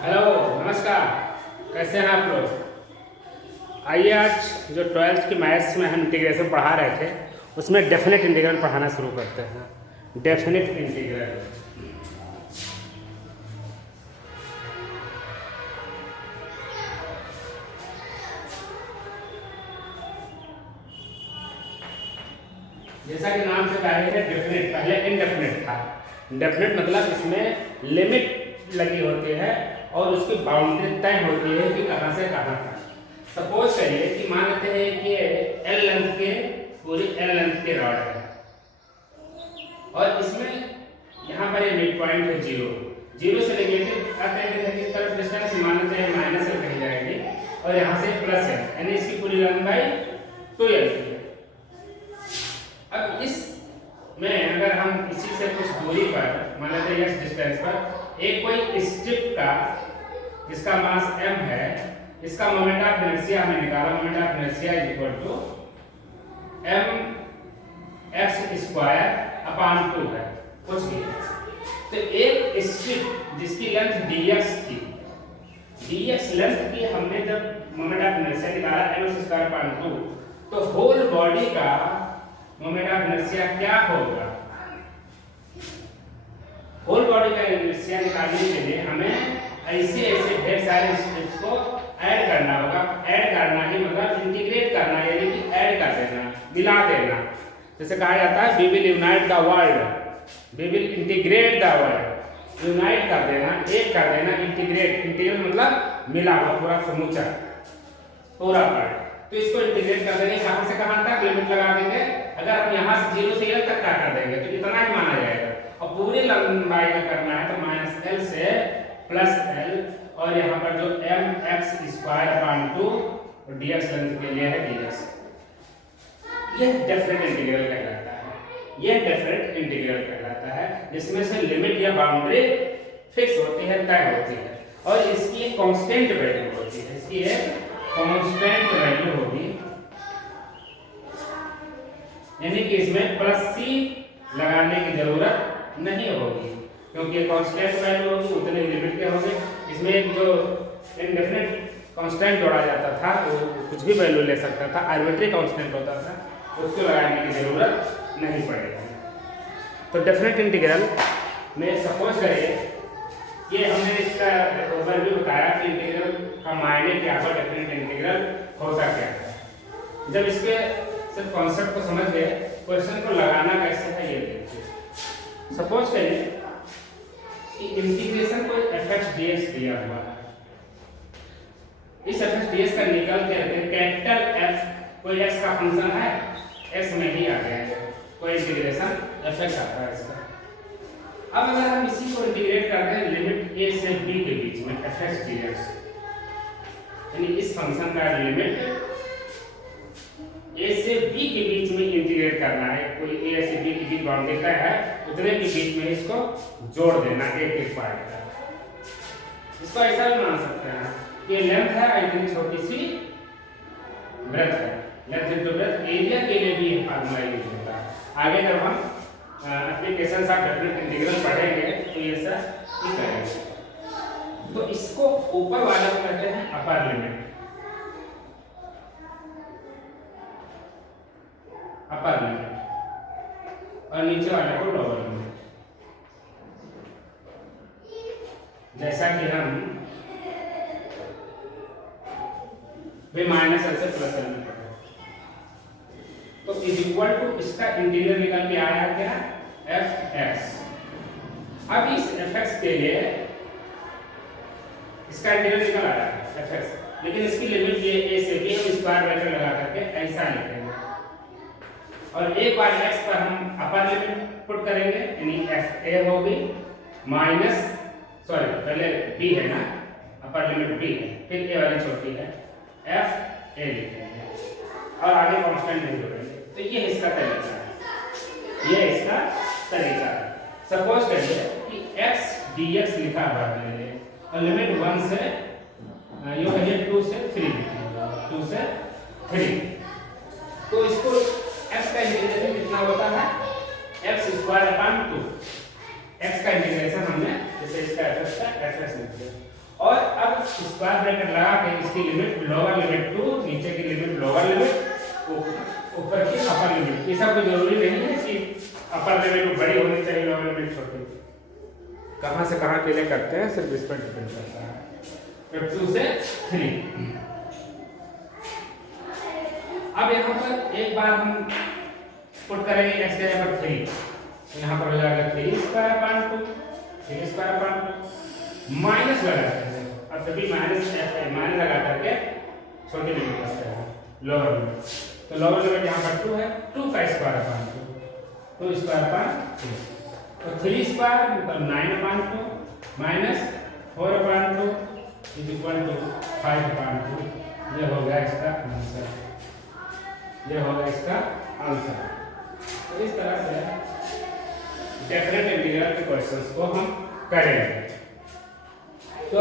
Hello, नमस्कार। कैसे हैं आप लोग? आइए आज जो 12th की मैथ्स में हम इंटीग्रेशन पढ़ा रहे थे उसमें डेफिनेट इंटीग्रल पढ़ाना शुरू करते हैं। डेफिनेट इंटीग्रल जैसा कि नाम से जाहिर है, डेफिनेट पहले इनडेफिनेट था। डेफिनेट मतलब इसमें लिमिट लगी होती है और उसकी बाउंड्री तय होती है कि कहाँ से कहाँ तक। सपोज करिए कि मान लेते हैं कि एल लेंथ के पूरी एल लेंथ के रॉड है और इसमें यहाँ पर ये मिड पॉइंट है जीरो से नेगेटिव आते हैं की तरफ डिस्टेंस मान लेते हैं माइनस एल कही जाएगी और यहाँ से प्लस है, यानी इसकी पूरी लंबाई 2l की है। अब इस में अगर हम इसी से कुछ दूरी पर मान लेते हैं इस डिस्टेंस पर एक कोई स्ट्रिप का जिसका मास m है, इसका मोमेंट ऑफ इनर्शिया हमें निकाला। Moment of inertia is equal to mx² upon 2 है कुछ भी। तो एक स्ट्रिप जिसकी लेंथ dx थी, dx लेंथ की हमने जब मोमेंट ऑफ इनर्शिया निकाला mx² अपॉन 2, तो होल बॉडी का मोमेंट ऑफ इनर्शिया क्या होगा? होल बॉडी का इनर्शिया निकालने के लिए हमें ऐसे ऐसे ढेर सारे स्टेप्स को ऐड करना होगा। ऐड करना ही मतलब इंटीग्रेट करना, यानी कि ऐड कर देना, मिला देना। जैसे कहा जाता है we will unite the world, we will integrate the world. Unite कर देना, एक कर देना, इंटीग्रेट। इंटीग्रेट मतलब मिला हुआ, पूरा समूचा, पूरा पार्ट। तो इसको इंटीग्रेट कर देंगे, कहां से कहां तक लिमिट लगा देंगे। अगर हम यहाँ से 0 से l तक का कर देंगे तो इतना ही माना जाएगा, और पूरी लंबाई का करना है तो -l से +l, और यहाँ पर जो mx² 2 और dx लेंथ के लिए है dx। यह डेफिनेट इंटीग्रल कहलाता है। यह डेफिनेट इंटीग्रल कहलाता है जिसमें से लिमिट या बाउंड्री फिक्स होती है, तय होती है, और इसकी एक कांस्टेंट वैल्यू होती है। इसकी एक कांस्टेंट वैल्यू होगी, यानी कि इसमें +c लगाने की जरूरत नहीं होगी, क्योंकि कांस्टेंट वैल्यू होगी, उतने लिमिट के होंगे। इसमें एक जो इनडेफिनेट कांस्टेंट जोड़ा जाता था, वो कुछ भी वैल्यू ले सकता था, आर्बिट्री कांस्टेंट होता था, उसको लगाने की जरूरत नहीं पड़ेगी। तो डेफिनेट इंटीग्रल में सपोज करिए ये हमने इसका ओवरव्यू बताया कि इंटीग्रल का मायने क्या है, डेफिनेट इंटीग्रल होता क्या है। जब इसके सिर्फ कॉन्सेप्ट को समझ गए, क्वेश्चन को लगाना कैसे है ये देखिए। सपोज करिए कि इंटीग्रेशन को f(dx) दिया हुआ है। इस f(dx) का निकाल के कैपिटल F कोई x का फंक्शन है, x में ही आ गया है, कोई इंटीग्रेशन f(x) आता है इसका। अब अगर हम इसी को इंटीग्रेट करते हैं लिमिट a से b के बीच में f(dx), यानी इस फंक्शन का लिमिट a से b के बीच में इंटीग्रेट करना है। कोई a से b के बीच बाउंड्री तय है, उतने के बीच में इसको जोड़ देना एक पार्ट का। इसको ऐसा भी मान सकते हैं कि लेंथ है, इतनी छोटी सी ब्रेथ है, लेंथ इनटू ब्रेथ। एरिया के लिए भी ये फार्मूला यूज होता है। आगे जब हम एप्लीकेशंस ऑफ डेफिनेट इंटीग्रल पढ़ेंगे तो ये सब ही करेंगे। तो इसको ऊपर वाले को कहते हैं अपर लिमिट, अपर लिमिट, और नीचे वाले को लोअर लिमिट। जैसा कि हम -l से +l में पढ़े, तो इज इक्वल टू इसका इंटीग्रल निकल के आया है क्या, f(x). अब इस f(x) के लिए इसका इंटीग्रल निकल आया है f(x), लेकिन इसकी लिमिट ये a से b हम स्क्वायर ब्रैकेट लगा करके ऐसा लिखेंगे, और एक बार x पर हम अपर लिमिट पुट करेंगे, यानी fa होगी माइनस, सॉरी पहले b है ना, अपर लिमिट b है, फिर a वाली छोटी है fa लिखेंगे, और आगे कांस्टेंट नहीं जोड़ेंगे। तो ये इसका तरीका है, ये इसका तरीका है। सपोज करिए कि x dx लिखा हुआ है और लिमिट 1 से यो कहिए 2 से 3, 2 से 3, तो इसको x का इंटीग्रेशन कितना होता है, x² 2। x का इंटीग्रेशन हमने जैसे इसका fx लिख दिया, और अब स्क्वायर ब्रैकेट लगा के इसकी लिमिट लोअर लिमिट टू, नीचे की लिमिट लोअर लिमिट, ऊपर की अपर लिमिट। ये सब कोई जरूरी नहीं है कि अपर लिमिट बड़ी होनी चाहिए, लोअर लिमिट छोटी। कहाँ से कहाँ के लिए करते हैं सिर्फ इस पर डिपेंड करता है। फिर 2 से 3। अब यहाँ पर एक बार हम पुट करेंगे x के जगह 3, तो यहाँ पर हो जाएगा 3 square upon 2, 3 square upon 2 minus लगाते हैं। अब सभी माइनस लगा करके छोटी लिमिट करते हैं लोअर लिमिट। तो लोअर लिमिट यहाँ पर 2 है, 2 का स्क्वायर अपॉन 2, 2 स्क्वायर अपॉन 3, तो 3 स्क्वायर मतलब 9 upon 2 minus 4 upon 2 is equal to 5 upon 2। ये हो गया इसका आंसर, ये होगा इसका आंसर। तो इस तरह से डेफिनेट इंटीग्रल के क्वेश्चंस को हम करेंगे। तो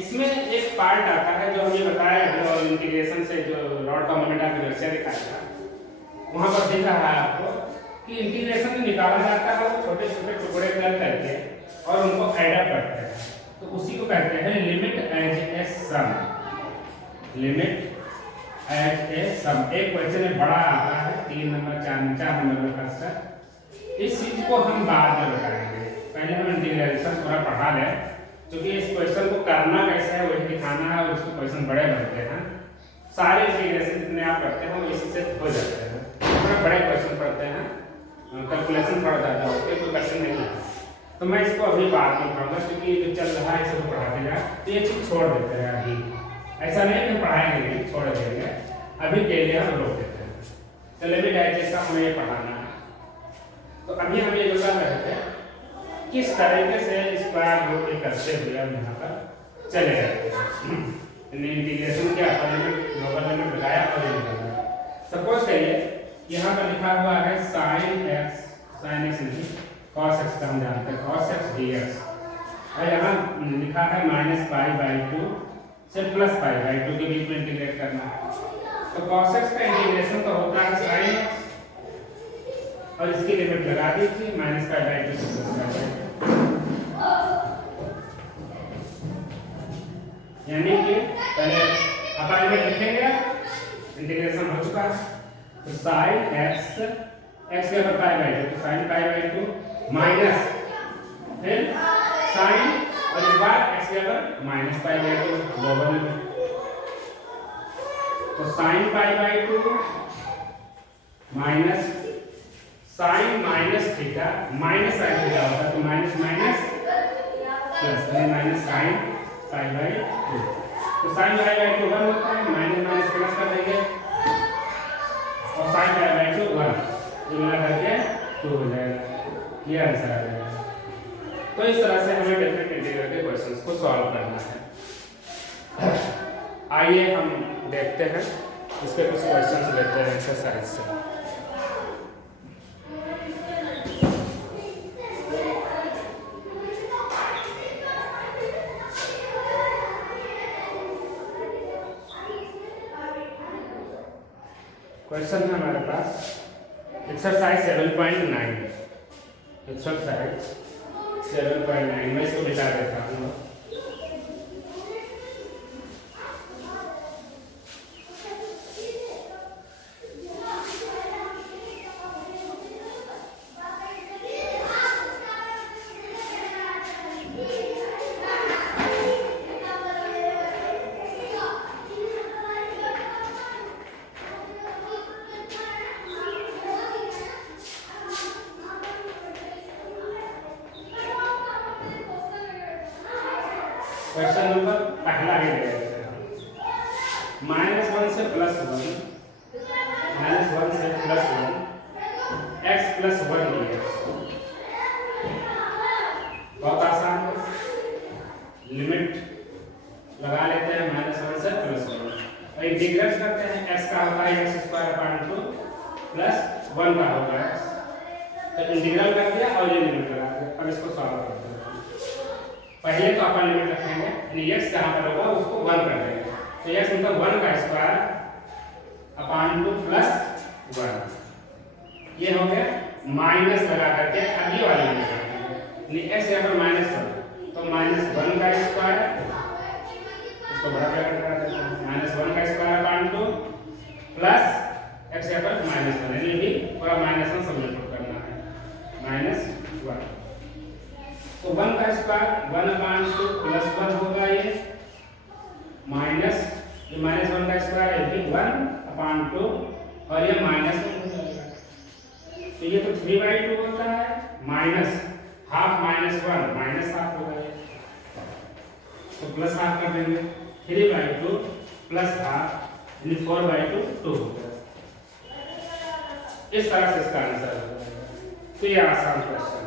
इसमें एक पार्ट आता है जो हमने बताया, जो इंटीग्रेशन से जो रॉड का मोमेंट ऑफ इनर्शिया दिखाया था, वहां पर दिख रहा है आपको कि इंटीग्रेशन में निकाला जाता है वो छोटे छोटे टुकड़े कर करके और उनको ऐड अप करते हैं, तो उसी को कहते हैं limit as a sum. Limit as a sum एक क्वेश्चन में बड़ा आता है 3 नंबर 4 नंबर का सर। इस चीज को हम बाद में बताएंगे, पहले हम इंटीग्रेशन पूरा पढ़ा लें, क्योंकि इस क्वेश्चन को करना कैसे है वही दिखाना है, और उसके क्वेश्चन बड़े बनते हैं। सारे इंटीग्रेशन जितने आप करते हैं वो इससे हो जाते हैं, थोड़ा बड़े क्वेश्चन पढ़ते हैं, कैलकुलेशन थोड़ा ज़्यादा होते हैं, कोई क्वेश्चन नहीं है। तो मैं इसको अभी बाद में पढ़ाऊंगा, क्योंकि जो चल रहा है इसको पढ़ाते जाए तो ये चीज़ छोड़ देते हैं अभी। ऐसा नहीं कि पढ़ाएंगे नहीं, छोड़ देंगे, अभी के लिए हम रोक देते हैं। तो लिमिट है जैसा हमें ये पढ़ाना है। तो अभी हम ये जो कर रहे थे किस तरीके से स्क्वायर रूट के करते हुए हम यहाँ पर चले जाते हैं। इंटीग्रेशन क्या अपर लिमिट लोअर लिमिट लगाया और ये निकाला। सपोज करिए यहाँ पर लिखा हुआ है sin x नहीं cos x का हम जानते हैं, cos x dx, और यहाँ लिखा है -π/2 से +π/2 के बीच में इंटीग्रेट करना है। तो cos x का इंटीग्रेशन तो होता है sin x, और इसकी लिमिट लगा दीजिए -π/2 से +π/2, यानी कि पहले अपर लिमिट लिखेंगे, इंटीग्रेशन हो चुका है, तो sin x के ऊपर π/2, तो sin π/2 माइनस फिर sin, और इस बार x के ऊपर -π/2 लोअर लिमिट, तो sin π/2 minus sin minus theta, minus sin theta होता है, तो minus minus plus minus sin π/2, तो sin π/2 1 होता है, माइनस माइनस प्लस कर देंगे और sin π/2 1, तो मिला करके 2 हो जाएगा। ये आंसर आ जाएगा। तो इस तरह से हमें डेफिनेट इंटीग्रल के क्वेश्चंस को सॉल्व करना है। आइए हम देखते हैं इसके कुछ क्वेश्चंस लेते हैं एक्सरसाइज से। क्वेश्चन है हमारे पास एक्सरसाइज 7.9, एक्सरसाइज 7.9 में इसको मिटा देता हूँ। क्वेश्चन नंबर पहला ही ले लेते हैं, -1 से +1, -1 से +1 x + 1 dx। बहुत आसान है, लिमिट लगा लेते हैं -1 से +1 और इंटीग्रेट करते हैं। x का होगा x² + 1 का होगा x, तो इंटीग्रल कर दिया और ये लिमिट लगा दिया। अब इसको सॉल्व करते हैं। पहले तो अपन लिमिट रखेंगे, यानी x जहाँ पर होगा उसको 1 कर देंगे, तो x मतलब 1 का स्क्वायर अपॉन 2 + 1, ये हो गया। माइनस लगा करके अगली वाली लिमिट रखेंगे, यानी x यहाँ पर -1, तो -1 का स्क्वायर 1/2 प्लस 1 होगा ये, माइनस ये -1 का स्क्वायर है भी 1/2 और ये -1 हो जाएगा। तो ये तो 3/2 होता है, माइनस हाफ -1 माइनस हाफ होगा ये, तो प्लस हाफ कर देंगे। 3/2 प्लस हाफ यानी 4/2 2 होगा। इस तरह से इसका आंसर हो जाएगा। तो ये आसान क्वेश्चन है।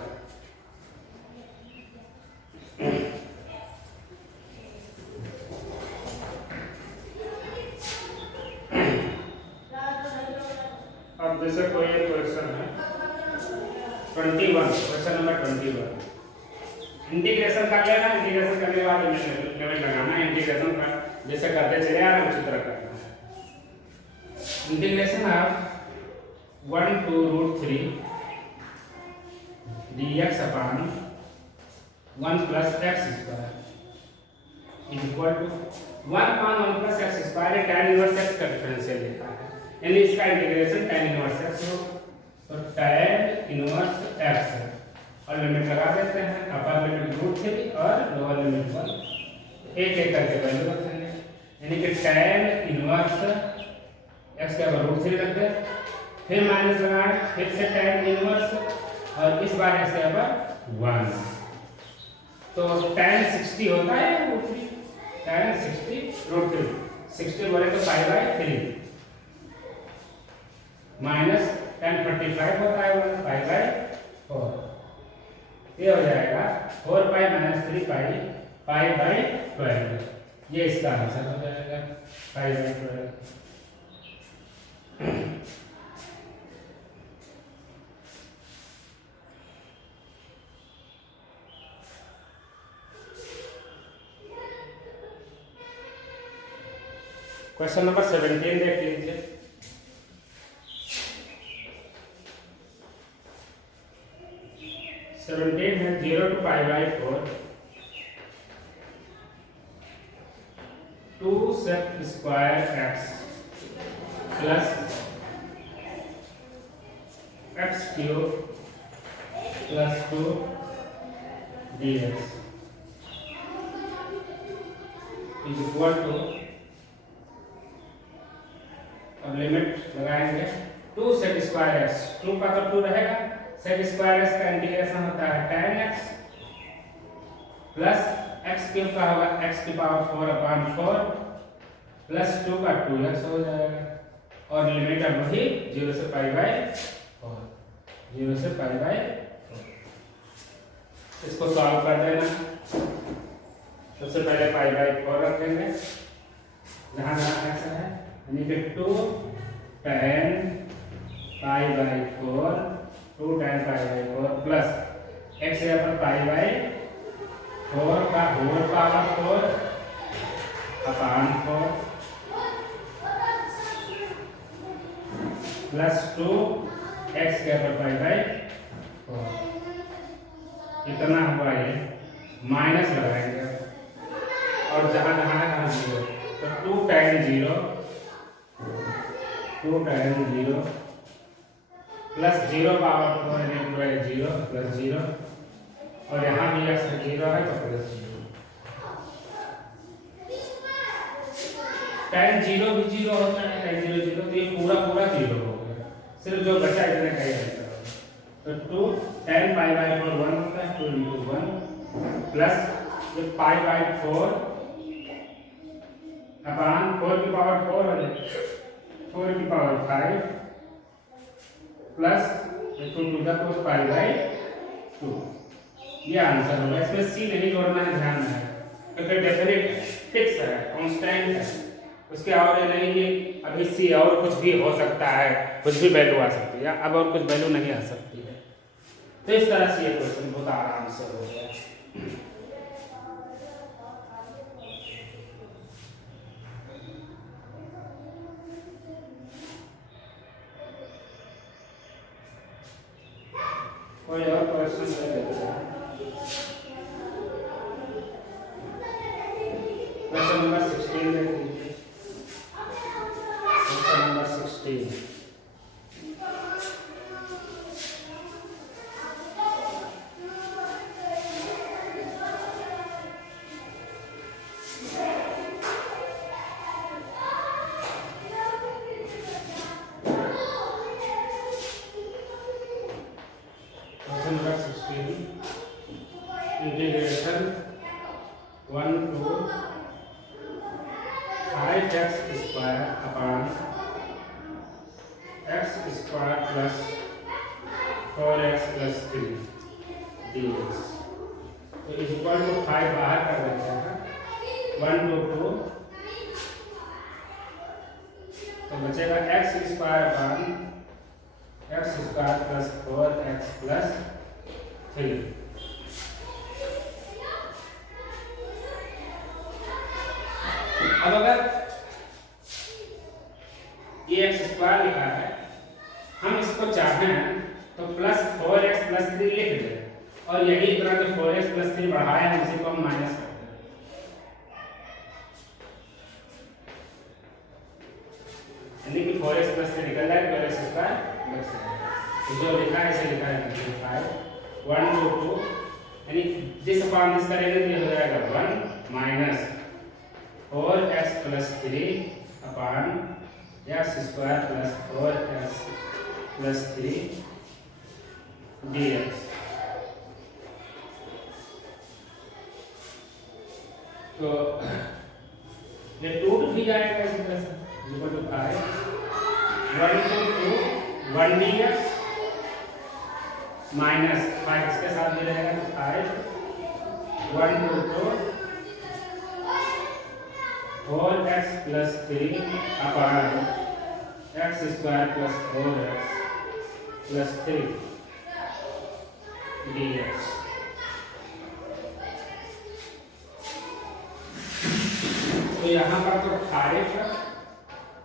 अब जैसे कोई एक क्वेश्चन है 21, क्वेश्चन नंबर 21, इंटीग्रेशन कर लेना। इंटीग्रेशन करने के बाद लिमिट लगाना है। इंटीग्रेशन का जैसे करते चले आ रहे हैं उसी तरह करना है। Integration of 1 to √3 dx upon 1 plus x square is equal to 1 upon 1 plus x square है, tan इनवर्स x का डिफरेंशियल लिखा है, यानी इसका इंटीग्रेशन tan इनवर्स x हो। तो tan इनवर्स x और लिमिट लगा देते हैं, अपर लिमिट √3 और लोअर लिमिट 1, एक एक करके वैल्यू रखेंगे, यानी कि tan इनवर्स x के ऊपर √3 रख दे, फिर माइनस लगाएं, फिर से tan इनवर्स और इस बार x के ऊपर 1, तो tan 60 होता है √3, tan 60 √3, 60 बोले तो π/3 माइनस tan 45 होता है 1/4, ये हो जाएगा 4π - 3π π/12, ये इसका आंसर हो जाएगा π/12। क्वेश्चन नंबर 17 देख लीजिए। 17 है 0 to π/4 2 sec square x plus x cube plus 2 dx is equal to, अब लिमिट लगाएंगे 2 sec square x, 2 का तो 2 रहेगा, sec square x का इंटीग्रेशन होता है tan x plus x cube का होगा x की पावर 4/4 प्लस 2 का 2x हो जाएगा, और लिमिट अब वही 0 से π/4, 0 से π/4। इसको सॉल्व कर देना। सबसे पहले π/4 रखेंगे जहाँ जहाँ x है, यानी कि 2 tan π/4 प्लस x यहाँ पर π/4 का होल पावर 4/4 प्लस 2x के ऊपर π/4, इतना हुआ ये, माइनस लगाएंगे और जहाँ जहाँ है कहाँ 0, तो 2 tan 0 प्लस 0 पावर 4 0 प्लस 0, और यहाँ भी x 0 है तो प्लस 0, tan 0 भी 0 होता है, tan 0 0, तो ये पूरा 0 हो गया, सिर्फ जो बचा इतने का ही आंसर होगा। तो 2 tan π/4 1 होता है, 2 × 1 प्लस ये π/4 अपान 4 की पावर 4 हो जाए 4 की power 5 plus 2 to the power π/2, ये आंसर होगा। इसमें c नहीं जोड़ना है, ध्यान में है, क्योंकि डेफिनेट फिक्स है, कांस्टेंट है, उसके और ये नहीं कि अभी c और कुछ भी हो सकता है, कुछ भी वैल्यू आ सकती है, अब और कुछ वैल्यू नहीं आ सकती है। तो इस तरह से ये क्वेश्चन बहुत आराम से हो गया। कोई और क्वेश्चन है? क्वेश्चन नंबर 16 देख लीजिए। Question number 16, square upon x square plus 4x plus 3 dx। तो इज इक्वल टू 5 बाहर कर देते हैं, 1 2 2, तो बचेगा x square upon x square plus 4x plus 3। अब अगर ये एक्स स्क्वायर लिखा है, हम इसको चाहें तो प्लस 4x प्लस 3 लिख दें, और यही तरह जो 4x प्लस 3 बढ़ाया है उसी को हम माइनस कर दें। यानी कि 4x प्लस 3 निकल जाए, 4x स्क्वायर बच जाएगा। तो जो लिखा है इसे लिखा है 5 1 2 2, यानी जिस अपॉन दिस करेंगे तो ये हो जाएगा 1 minus 4x plus 3 upon x square plus 4x plus 3 dx। तो ये टूट भी जाएगा इसी तरह से, इक्वल टू 5 1 2 1 dx माइनस 5 इसके साथ मिलेगा तो 5 1 2 2 4x plus 3 upon x square plus 4x plus 3 dx। तो यहाँ पर तो 5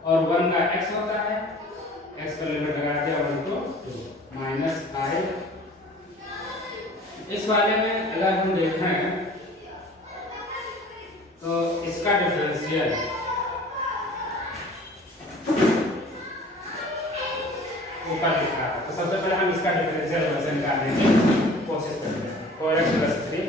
और 1 का x होता है, x का लिमिट लगा दिया 1 to 2 माइनस 5। इस वाले में अगर हम देखें तो इसका डिफरेंशियल ऊपर लिखा है, तो सबसे पहले हम इसका डिफरेंशियल वर्जन निकालने की कोशिश करते हैं। 4x प्लस 3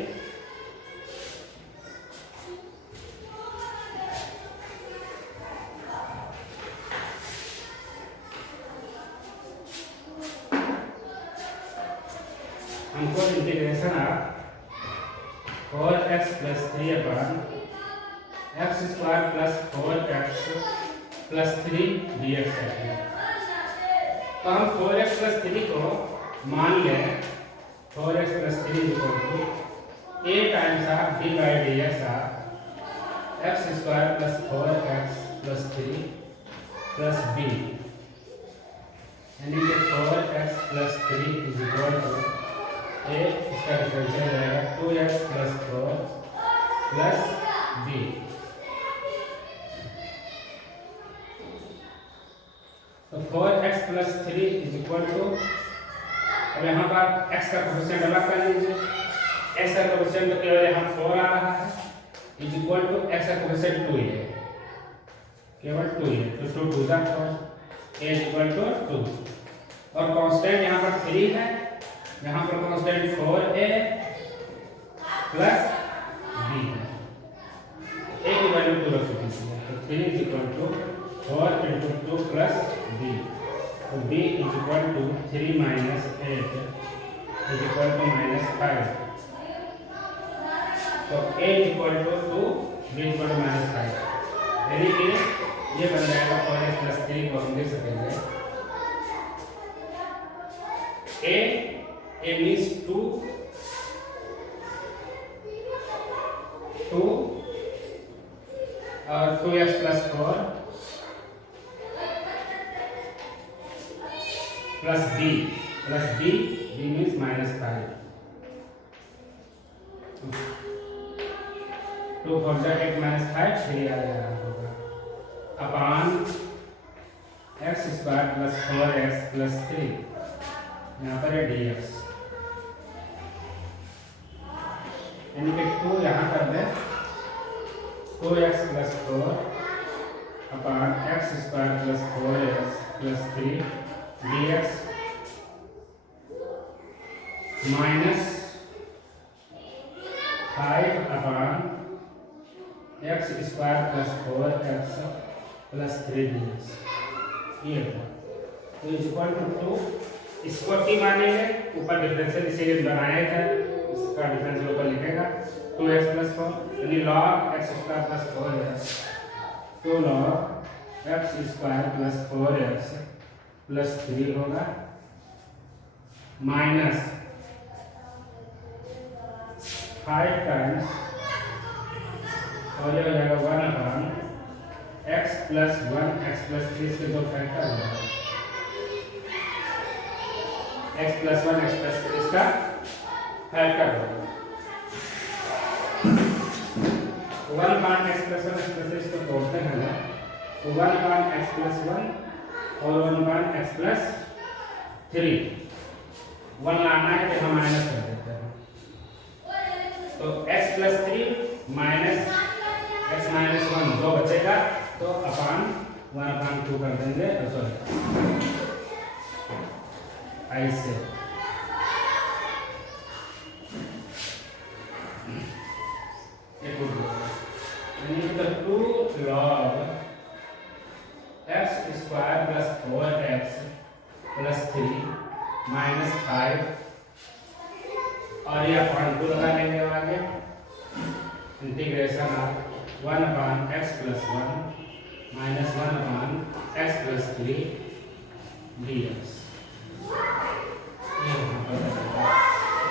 हमको integration of 4x plus 3 upon x square plus 4x plus 3 dx है। तो हम 4x प्लस 3 को मान लें 4x plus 3 equal to a times of d by dx of x square plus 4x plus 3 plus b, यानी कि 4x plus 3 is equal to a, इसका differential रहेगा 2x प्लस 4 प्लस b। तो 4x plus 3 is equal to, अब यहाँ पर x का coefficient अलग कर लीजिए, x का कोएफिशिएंट तो केवल यहाँ 4 आ रहा है, इज इक्वल टू x का कोएफिशिएंट 2 है, केवल 2 है, तो 2 2 जा 4, a इज इक्वल टू 2, और कांस्टेंट यहाँ पर 3 है, यहाँ पर कांस्टेंट 4a प्लस b है, a की वैल्यू 2 रख दीजिए, तो 3 is equal to 4 into 2 plus b, तो b is equal to 3 minus 8 is equal to minus 5, तो a is equal to 2, b is equal to minus 5, यानी कि ये बन जाएगा 4x plus 3 को हम लिख सकेंगे a means 2 और 2x plus 4 plus b means minus 5, 2 4 8 minus 5 3 आ रहा होगा upon x square plus 4x plus 3, यहाँ पर है dx, यानी कि 2 यहाँ कर दें 2x plus 4 upon x square plus 4x plus 3 dx minus 5 upon x square plus 4x plus 3 dx, ये तो इक्वल टू 2, इसको t मानेंगे, ऊपर डिफरेंशियल इसीलिए बनाया था, इसका डिफरेंशियल ऊपर लिखेगा 2x प्लस 4, यानी log x स्क्वायर प्लस 4 है, तो log x square plus 4x plus 3 होगा माइनस 5 टाइम्स और ये हो जाएगा 1 x प्लस 1 x प्लस 3 इसके दो फैक्टर होगा x प्लस 1 x प्लस 3 इसका फैक्टर होगा 1 पान x प्लस 1 x प्लस 3 इसको तोड़ते हैं ना तो 1 पान x प्लस 1 और 1 पान x प्लस 3 1 लाना है तो हम माइनस कर देते हैं तो x plus 3 minus x minus 1 दो बचेगा तो अपान 1 अपान 2 कर देंगे सॉरी ऐसे तो 2 log x square plus 4x plus 3 minus 5 और ये अपान 2 लगा लेंगे आगे integration of 1 upon x plus 1 minus 1 upon x plus 3 dx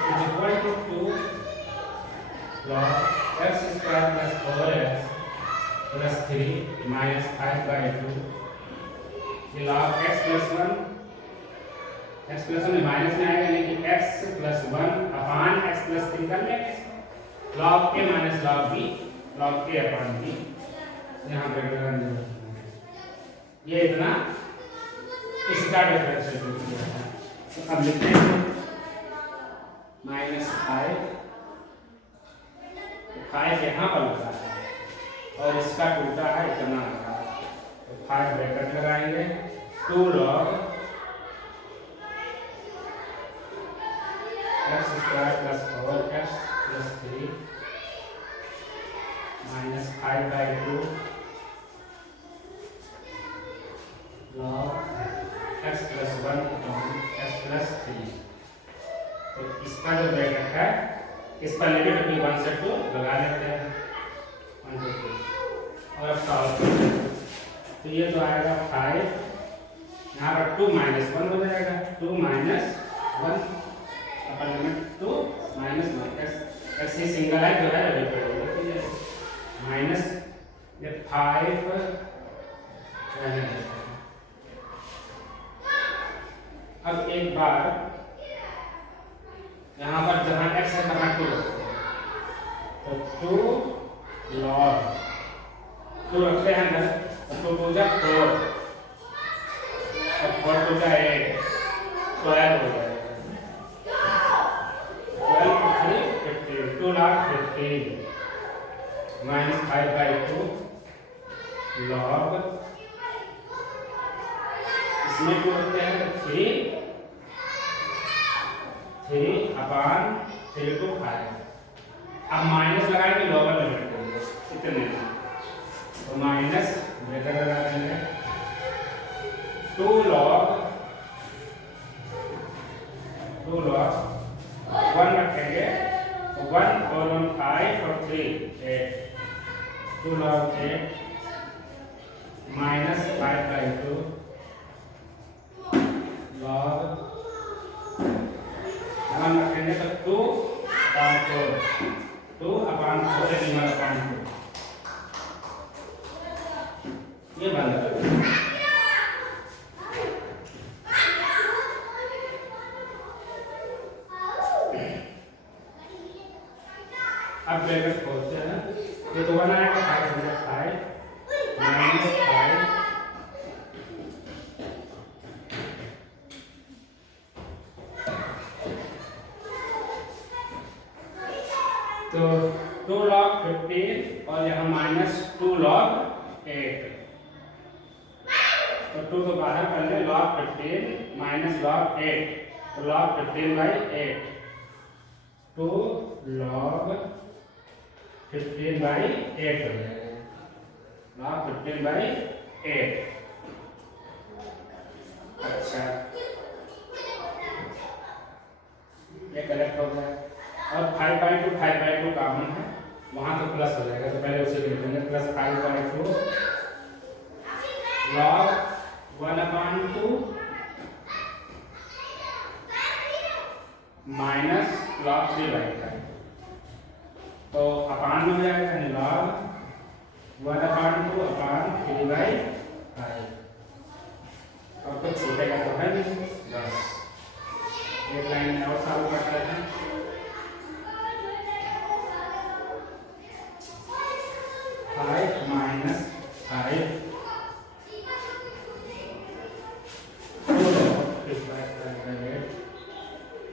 is equal to 2 log x square plus 4x plus 3 minus 5 by 2 ये log x प्लस 1 माइनस में आएगा लेकिन x plus 1 upon x plus 3 कर लेंगे log a minus log b log a upon b यहाँ पे ये इतना इसका डिफरेंशियल है तो अब लिखते हैं माइनस 5 यहाँ पर लगा है और इसका टूटा है इतना लगा तो 5 ब्रैकेट लगाएंगे 2 log x square plus 4x plus 3 minus 5 by 2 log x plus 1 x plus 3 तो इसका जो ब्रैकेट है इस पर लिमिट अपनी 1 से 2 लगा लेते हैं 1 से 2 और अब सॉल्व करते हैं तो ये तो आएगा 5 यहाँ पर 2 माइनस 1 हो जाएगा 2 minus 1 upper limit 2 minus 1 x ये सिंगल है जो है वही पड़ेगा ठीक है माइनस ये 5 रहने देते हैं अब एक बार यहाँ पर जहाँ x है वहाँ 2 रखते हैं तो 2 log 2 रखते हैं ना तो 2 जा 4 और 4 2 जा 8 12 हो जाएगा 12 3 15 2 log 15 माइनस 5 बाई 2 log इसमें 2 रखते हैं तो 3 अपान 3 to 5 अब माइनस लगाएंगे लोअर लिमिट के लिए इतने तो माइनस ब्रैकेट लगा देंगे 2 log 1 रखेंगे तो 1 और 1 5 और 3 8 2 log 8 माइनस 5 बाई 2 log 1 रखेंगे तो 2 अपान 4 डिवाइड अपान 2 ये बंद कर देंगे अब ब्रैकेट खोलते हैं ये तो 1 आएगा 5 हो जाएगा 5 माइनस 5 तो 2 log 15 और यहाँ माइनस 2 log 8 तो 2 को बाहर कर ले log 15 माइनस log 8 तो log 15 बाई 8 2 log 15 बाई 8 हो जाएगा log 15 बाई 8 अच्छा ये कलेक्ट हो गया और 5/2 कॉमन है वहाँ तो प्लस हो जाएगा तो पहले उसे लिख लेंगे प्लस 5/2 log 1/2 माइनस log 3/5। तो अपान में हो जाएगा log 1/2 अपान 3/5। और कुछ छूटेगा तो है नहीं, बस एक लाइन में और सॉल्व करते हैं। फाइव माइनस 5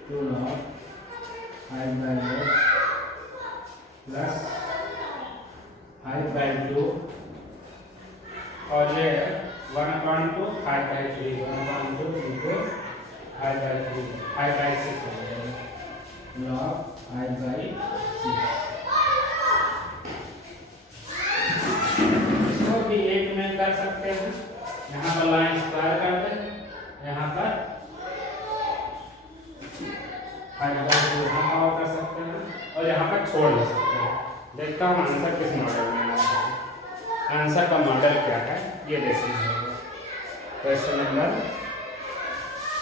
2 log 5/8 प्लस 5/2 और ये 1/2 5/3 1/2 into 5/3 5/6 हो जाएगा log 5/6। इसको भी एक में कर सकते हैं, यहाँ पर लाइन स्क्वायर कर दें, यहाँ पर 5/2 यहाँ और कर सकते हैं और यहाँ पर छोड़ दे सकते हैं। देखता हूँ आंसर किस मॉडल में आता है। आंसर का मॉडल क्या है ये देखना होगा। क्वेश्चन नंबर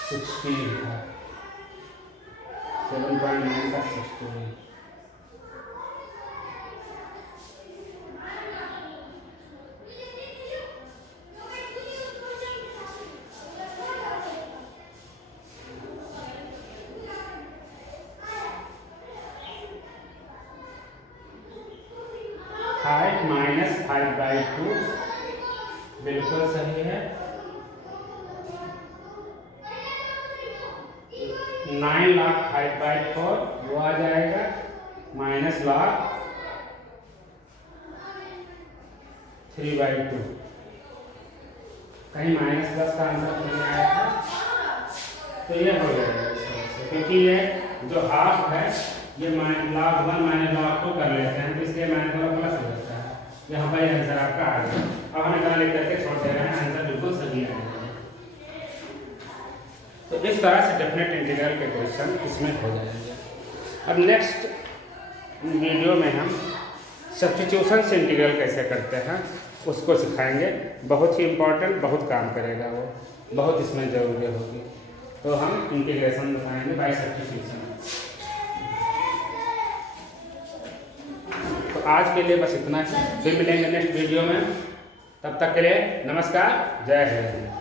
16 है, 7.9 का 16। फाइव माइनस 5/2 बिल्कुल सही है। 9 log 5/4 वो आ जाएगा माइनस log 3/2। कहीं माइनस प्लस का आंसर नहीं आया था तो ये हो जाएगा इस तरह से, क्योंकि ये जो हाफ है ये log 1 माइनस log 2 कर लेते हैं तो इसलिए माइनस वाला प्लस हो जाता है। यहाँ पर आंसर आपका आ गया। अब हम इतना लिख करके छोड़ दे रहे हैं, आंसर बिल्कुल सही आ जाएगा। तो इस तरह से डेफिनेट इंटीग्रल के क्वेश्चन इसमें हो जाएंगे। अब नेक्स्ट वीडियो में हम सब्स्टिट्यूशन से इंटीग्रल कैसे करते हैं उसको सिखाएंगे। बहुत ही इम्पोर्टेंट, बहुत काम करेगा वो, बहुत इसमें ज़रूरी होगी। तो हम इंटीग्रेशन बताएंगे बाय सब्स्टिट्यूशन। तो आज के लिए बस इतना ही, फिर मिलेंगे नेक्स्ट वीडियो में। तब तक के लिए नमस्कार, जय हिंद।